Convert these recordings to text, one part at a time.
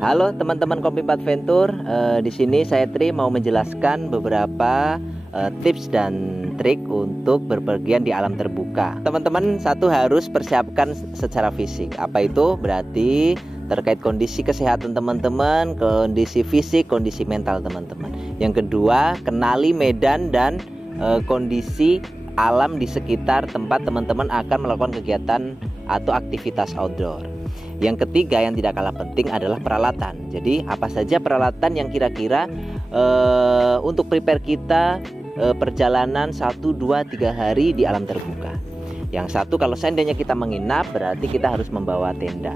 Halo teman-teman Kompi Adventure, di sini saya Tri mau menjelaskan beberapa tips dan trik untuk berpergian di alam terbuka. Teman-teman, satu harus persiapkan secara fisik. Apa itu? Berarti terkait kondisi kesehatan teman-teman, kondisi fisik, kondisi mental teman-teman. Yang kedua, kenali medan dan kondisi alam di sekitar tempat teman-teman akan melakukan kegiatan atau aktivitas outdoor. Yang ketiga yang tidak kalah penting adalah peralatan. Jadi apa saja peralatan yang kira-kira untuk prepare kita perjalanan 1, 2, 3 hari di alam terbuka. Yang satu, kalau seandainya kita menginap berarti kita harus membawa tenda.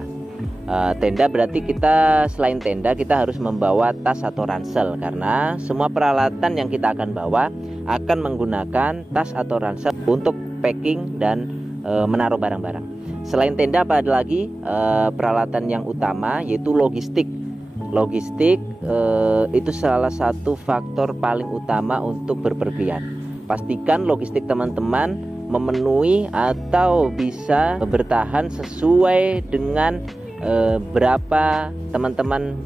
Tenda berarti kita selain tenda kita harus membawa tas atau ransel, karena semua peralatan yang kita akan bawa akan menggunakan tas atau ransel untuk packing dan menaruh barang-barang. Selain tenda, apa ada lagi peralatan yang utama, yaitu logistik. Logistik itu salah satu faktor paling utama untuk berpergian. Pastikan logistik teman-teman memenuhi atau bisa bertahan sesuai dengan berapa teman-teman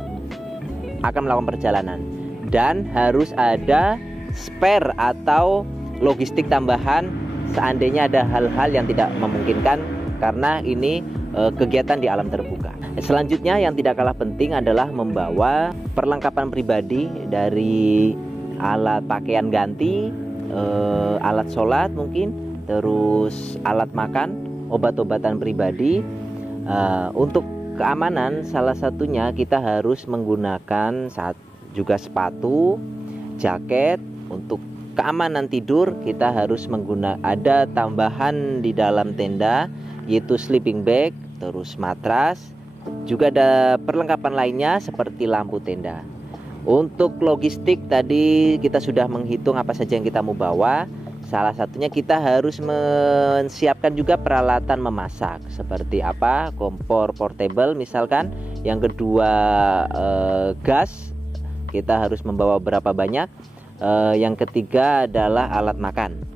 akan melakukan perjalanan. Dan harus ada spare atau logistik tambahan seandainya ada hal-hal yang tidak memungkinkan, karena ini kegiatan di alam terbuka. Selanjutnya yang tidak kalah penting adalah membawa perlengkapan pribadi, dari alat pakaian ganti, alat sholat mungkin, terus alat makan, obat-obatan pribadi. Untuk keamanan salah satunya kita harus menggunakan juga sepatu, jaket. Untuk keamanan tidur kita harus ada tambahan di dalam tenda, yaitu sleeping bag, terus matras, juga ada perlengkapan lainnya seperti lampu tenda. Untuk logistik tadi kita sudah menghitung apa saja yang kita mau bawa. Salah satunya kita harus menyiapkan juga peralatan memasak, seperti apa? Kompor portable misalkan. Yang kedua gas, kita harus membawa berapa banyak. Yang ketiga adalah alat makan.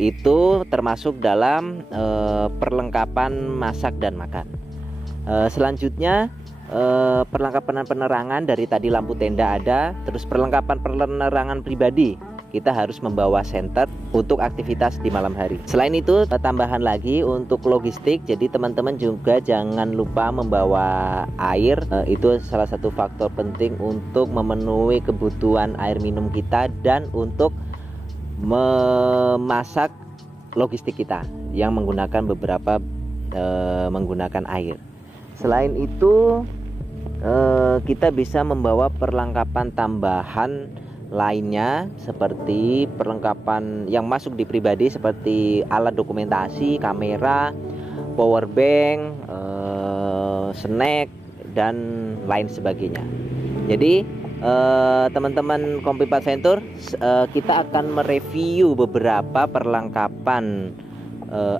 Itu termasuk dalam perlengkapan masak dan makan. Selanjutnya perlengkapan penerangan, dari tadi lampu tenda ada, terus perlengkapan penerangan pribadi. Kita harus membawa senter untuk aktivitas di malam hari. Selain itu tambahan lagi untuk logistik, jadi teman-teman juga jangan lupa membawa air. Itu salah satu faktor penting untuk memenuhi kebutuhan air minum kita dan untuk memasak logistik kita yang menggunakan beberapa menggunakan air. Selain itu kita bisa membawa perlengkapan tambahan lainnya, seperti perlengkapan yang masuk di pribadi seperti alat dokumentasi, kamera, power bank, snack dan lain sebagainya. Jadi teman-teman Kompi Adventure, kita akan mereview beberapa perlengkapan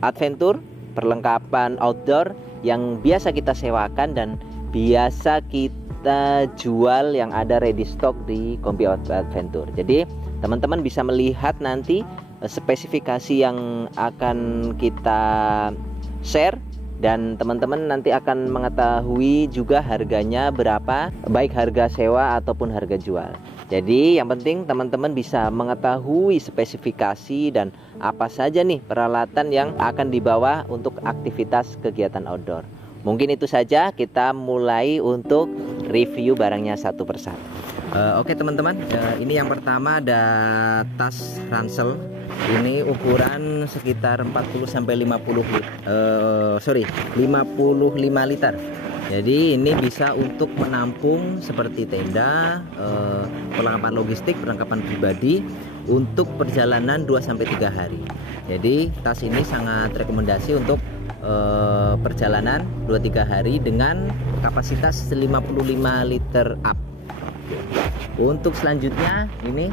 adventure, perlengkapan outdoor yang biasa kita sewakan dan biasa kita jual yang ada ready stock di Kompi Adventure. Jadi teman-teman bisa melihat nanti spesifikasi yang akan kita share, dan teman-teman nanti akan mengetahui juga harganya berapa, baik harga sewa ataupun harga jual. Jadi yang penting teman-teman bisa mengetahui spesifikasi dan apa saja nih peralatan yang akan dibawa untuk aktivitas kegiatan outdoor. Mungkin itu saja, kita mulai untuk review barangnya satu persatu. Oke teman-teman, ini yang pertama ada tas ransel. Ini ukuran sekitar 40-55 liter. Jadi ini bisa untuk menampung seperti tenda, perlengkapan logistik, perlengkapan pribadi untuk perjalanan 2-3 hari. Jadi tas ini sangat rekomendasi untuk perjalanan 2-3 hari dengan kapasitas 55 liter up. Untuk selanjutnya ini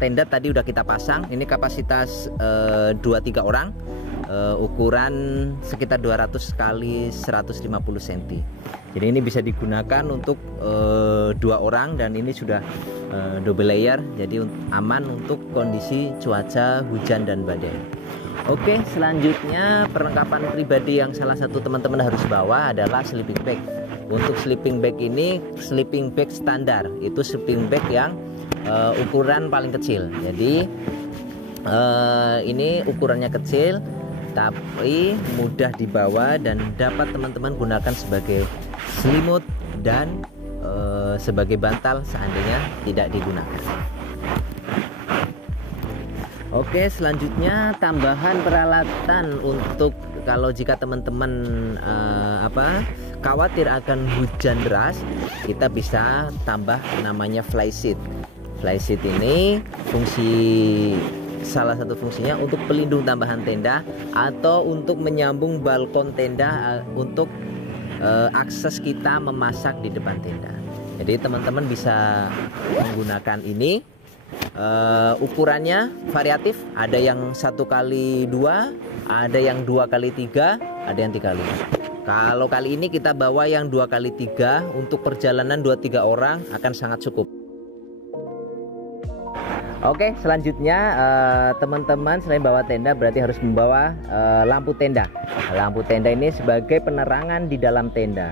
tenda tadi udah kita pasang. Ini kapasitas 2-3 orang, ukuran sekitar 200 kali 150 cm. Jadi ini bisa digunakan untuk 2 orang, dan ini sudah double layer, jadi aman untuk kondisi cuaca hujan dan badai. Oke, selanjutnya perlengkapan pribadi yang salah satu teman-teman harus bawa adalah sleeping bag. Untuk sleeping bag ini sleeping bag standar, itu sleeping bag yang ukuran paling kecil. Jadi ini ukurannya kecil tapi mudah dibawa dan dapat teman-teman gunakan sebagai selimut dan sebagai bantal seandainya tidak digunakan. Oke, selanjutnya tambahan peralatan untuk kalau jika teman-teman khawatir akan hujan deras, kita bisa tambah namanya fly sheet. Fly sheet ini salah satu fungsinya untuk pelindung tambahan tenda atau untuk menyambung balkon tenda untuk akses kita memasak di depan tenda. Jadi teman-teman bisa menggunakan ini. Ukurannya variatif, ada yang 1x2, ada yang 2x3, ada yang 3x5. Kalau kali ini kita bawa yang 2x3, untuk perjalanan 2-3 orang akan sangat cukup. Oke, selanjutnya teman-teman selain bawa tenda berarti harus membawa lampu tenda. Lampu tenda ini sebagai penerangan di dalam tenda.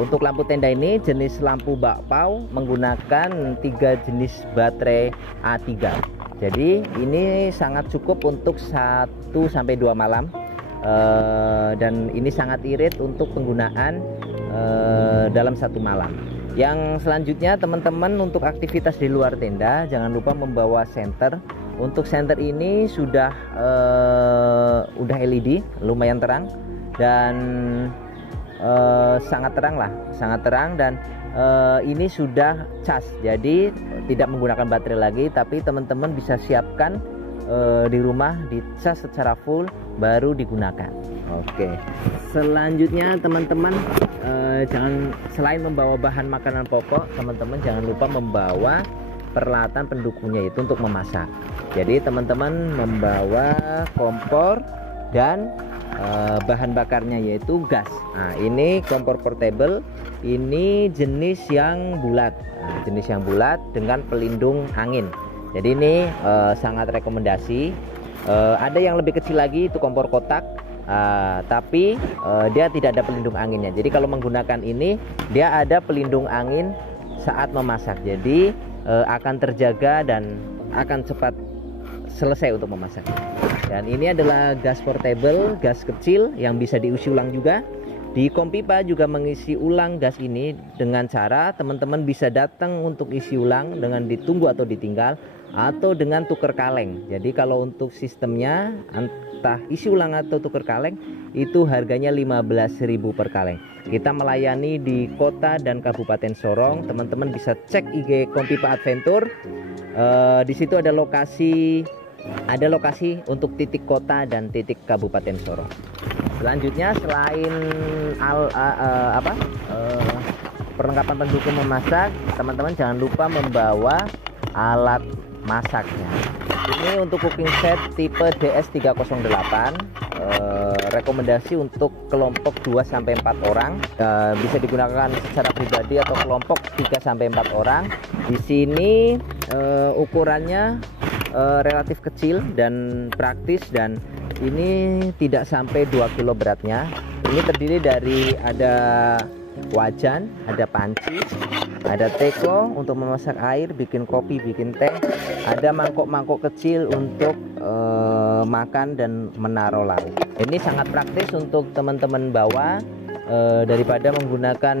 Untuk lampu tenda ini jenis lampu bakpao menggunakan 3 jenis baterai A3. Jadi ini sangat cukup untuk 1-2 malam, dan ini sangat irit untuk penggunaan dalam 1 malam. Yang selanjutnya teman-teman untuk aktivitas di luar tenda jangan lupa membawa senter. Untuk senter ini sudah LED, lumayan terang dan sangat terang dan ini sudah cas, jadi tidak menggunakan baterai lagi, tapi teman-teman bisa siapkan di rumah, dicas secara full baru digunakan. Oke, selanjutnya teman-teman selain membawa bahan makanan pokok, teman-teman jangan lupa membawa peralatan pendukungnya itu untuk memasak. Jadi teman-teman membawa kompor dan bahan bakarnya yaitu gas. Nah, ini kompor portable, ini jenis yang bulat, dengan pelindung angin. Jadi ini sangat rekomendasi. Ada yang lebih kecil lagi, itu kompor kotak, tapi dia tidak ada pelindung anginnya. Jadi kalau menggunakan ini, dia ada pelindung angin saat memasak. Jadi akan terjaga dan akan cepat selesai untuk memasak. Dan ini adalah gas portable, gas kecil yang bisa diisi ulang juga. Di Kompipa juga mengisi ulang gas ini dengan cara teman-teman bisa datang untuk isi ulang dengan ditunggu atau ditinggal, atau dengan tuker kaleng. Jadi kalau untuk sistemnya entah isi ulang atau tuker kaleng itu harganya 15.000 per kaleng. Kita melayani di kota dan Kabupaten Sorong. Teman-teman bisa cek IG Kompipa Adventure. Di situ ada lokasi untuk titik kota dan titik Kabupaten Sorong. Selanjutnya selain perlengkapan pendukung memasak, teman-teman jangan lupa membawa alat masaknya. Ini untuk cooking set tipe DS308, rekomendasi untuk kelompok 2-4 orang, bisa digunakan secara pribadi atau kelompok 3-4 orang. Di sini ukurannya relatif kecil dan praktis, dan ini tidak sampai 2 kilo beratnya. Ini terdiri dari ada wajan, ada panci, ada teko untuk memasak air, bikin kopi, bikin teh, ada mangkok-mangkok kecil untuk makan dan menaruh lauk. Ini sangat praktis untuk teman-teman bawa daripada menggunakan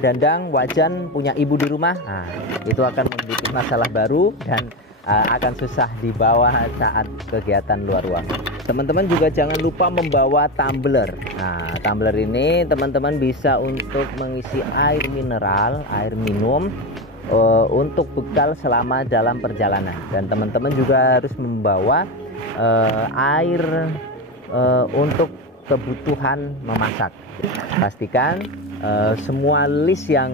dandang wajan punya ibu di rumah. Nah, itu akan membuat masalah baru dan akan susah dibawa saat kegiatan luar ruangan. Teman-teman juga jangan lupa membawa tumbler. Nah, tumbler ini teman-teman bisa untuk mengisi air mineral, air minum, untuk bekal selama dalam perjalanan. Dan teman-teman juga harus membawa air untuk kebutuhan memasak. Pastikan semua list yang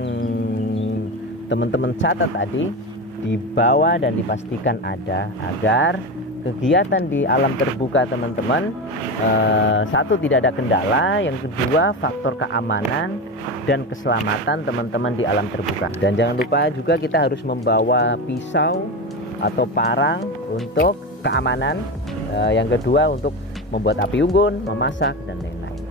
teman-teman catat tadi dibawa dan dipastikan ada, agar kegiatan di alam terbuka teman-teman, satu, tidak ada kendala, yang kedua faktor keamanan dan keselamatan teman-teman di alam terbuka. Dan jangan lupa juga kita harus membawa pisau atau parang untuk keamanan, yang kedua untuk membuat api unggun, memasak dan lain-lain.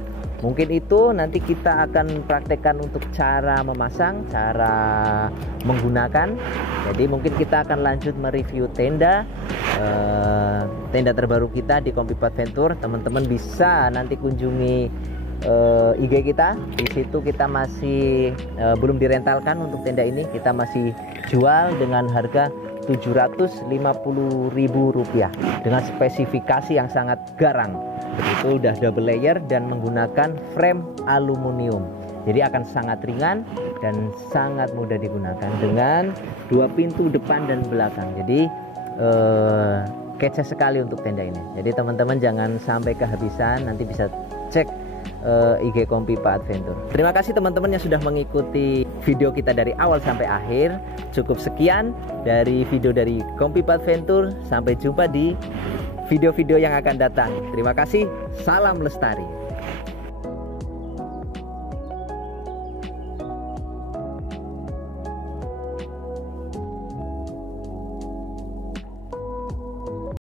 Mungkin itu nanti kita akan praktekkan untuk cara memasang, cara menggunakan. Jadi mungkin kita akan lanjut mereview tenda terbaru kita di Kompipa Adventure. Teman-teman bisa nanti kunjungi IG kita. Di situ kita masih belum direntalkan untuk tenda ini. Kita masih jual dengan harga Rp750.000 dengan spesifikasi yang sangat garang. Itu udah double layer dan menggunakan frame aluminium. Jadi akan sangat ringan dan sangat mudah digunakan dengan 2 pintu depan dan belakang. Jadi kece sekali untuk tenda ini. Jadi teman-teman jangan sampai kehabisan, nanti bisa cek IG Kompipa Adventure. Terima kasih teman-teman yang sudah mengikuti video kita dari awal sampai akhir. Cukup sekian dari video dari Kompipa Adventure. Sampai jumpa di video-video yang akan datang. Terima kasih. Salam lestari.